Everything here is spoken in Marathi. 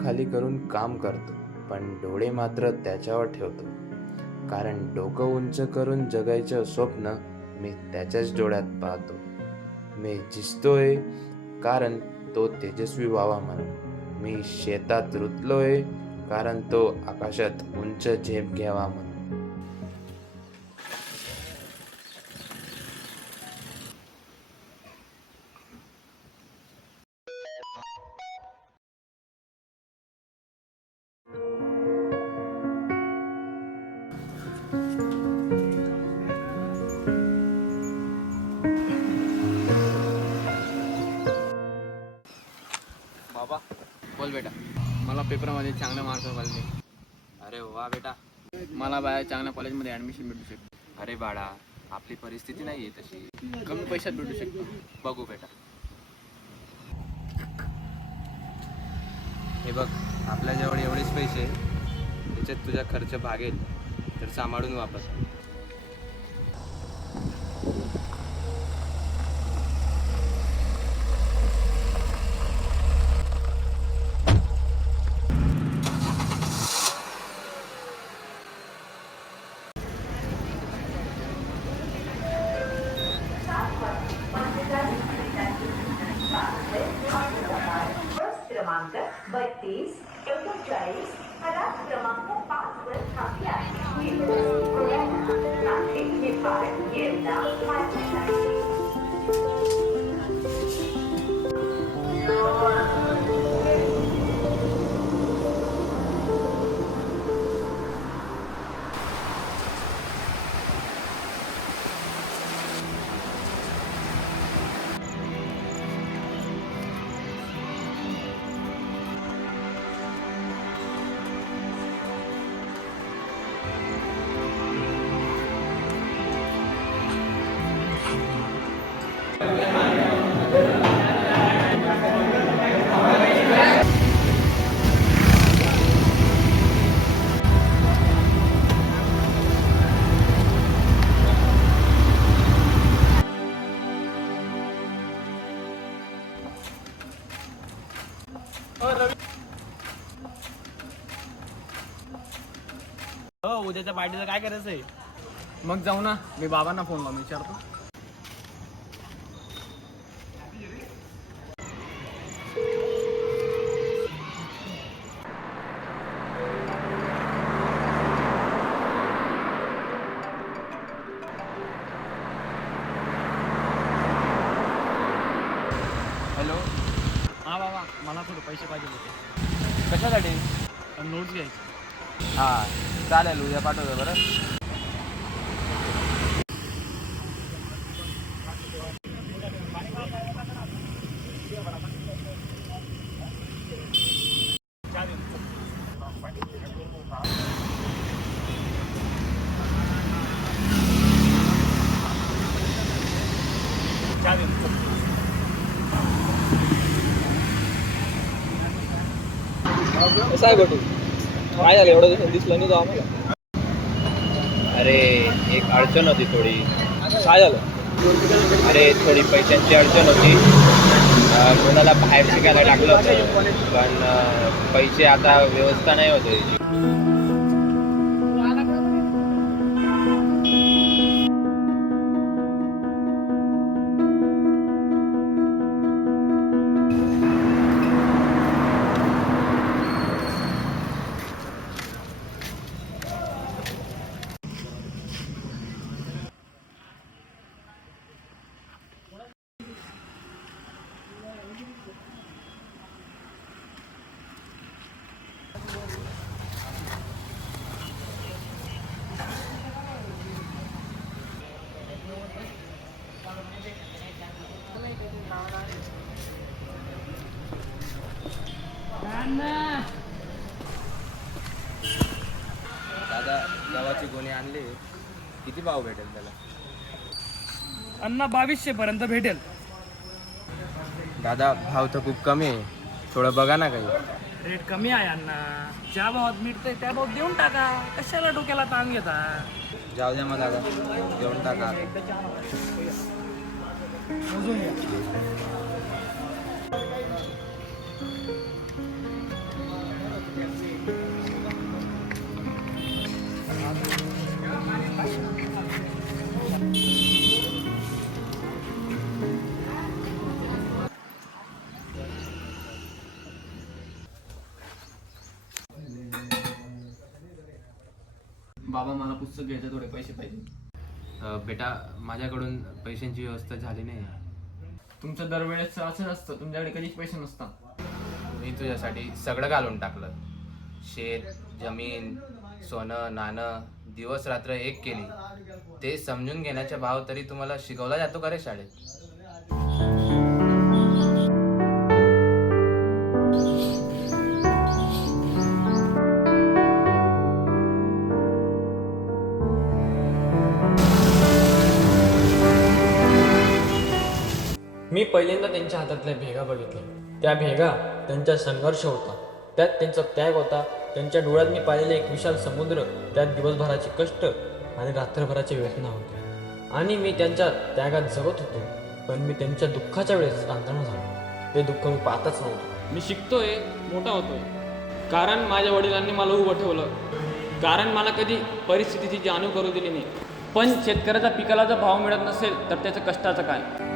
खाली करून काम करतो, पण डोळे मात्र त्याच्यावर ठेवतो. कारण डोकं उंच करून जगायचं स्वप्न मी त्याच्याच डोळ्यात पाहतो. मी झिजतोय कारण तो तेजस्वी व्हावा म्हणून. मी शेतात रुतलोय कारण तो आकाशात उंच झेप घ्यावा म्हणून. बाबा बोल बेटा. मला पेपरमध्ये चांगले मार्क पडले. अरे वा बेटा. मला बाहेर चांगल्या कॉलेजमध्ये ॲडमिशन भेटू शकते. अरे बाळा, आपली परिस्थिती नाही आहे तशी. कमी पैशात भेटू शकतो. बघू बेटा. हे बघ, आपल्याजवळ एवढेच पैसे, त्याच्यात तुझा खर्च भागेल, तर सांभाळून वापर. क्रमांक 32 39 क्रमांक 5 वर थांबले आहे. नाशिक निफाड येवला मार्केट. हो, उद्याच्या पार्टीचं काय करायचं आहे? मग जाऊ ना. मी बाबांना फोन लावून विचारतो. हॅलो. हां बाबा, मला थोडे पैसे पाहिजे होते. कशासाठी? नोट्स घ्यायचे. हां चालेल, उद्या पाठवतो बरं. कसं आहे बटू? काय झालं एवढं दिवस दिसलं नाही तो आम्हाला? अरे एक अडचण होती थोडी. काय झालं? अरे थोडी पैशांची अडचण होती. कोणाला बाहेर शिकायला टाकलं होतं, पण पैसे आता व्यवस्था नाही होते. दादा गव्हाची गोणी आणली, किती भाव भेटेल त्याला? अण्णा 2200 पर्यंत भेटेल. दादा भाव तर खूप कमी आहे, थोडं बघा ना काही. रेट कमी आहे अण्णा. ज्या भावात मिळतंय त्या भावात देऊन टाका. कशाला डोक्याला ताण घेता? जाऊ द्या मग दादा, देऊन टाका. मोजून घ्या. बाबा मला पुस्तक घ्यायचं, थोडे पैसे पाहिजे. बेटा माझ्याकडून पैशांची व्यवस्था झाली नाही. तुमचं दरवेळेस असंच असतं, तुमच्याकडे कधीच पैसे नसतात. मी तुझ्यासाठी सगळं घालून टाकलं. शेत, जमीन, सोनं, नाणं, दिवस रात्र एक केली. ते समजून घेण्याचा भाव तरी तुम्हाला शिकवला जातो का रे शाळेत? मी पहिल्यांदा त्यांच्या हातातल्या भेगा बघितल्या. त्या भेगा त्यांचा संघर्ष होता, त्यात त्यांचा त्याग होता. त्यांच्या डोळ्यात मी पाहिलेले एक विशाल समुद्र, त्यात दिवसभराचे कष्ट आणि रात्रभराची वेदना होती. आणि मी त्यांच्या त्यागात जगत होतो, पण मी त्यांच्या दुःखाच्या वेळेस अंतर्धान झालो. ते दुःख मी पाहतच नव्हतो. मी शिकतोय, मोठा होतोय, कारण माझ्या वडिलांनी मला उभं ठेवलं, कारण मला कधी परिस्थितीची जाणीव करू दिली नाही. पण शेतकऱ्याच्या पिकाला जर भाव मिळत नसेल तर त्याचं कष्टाचं काय?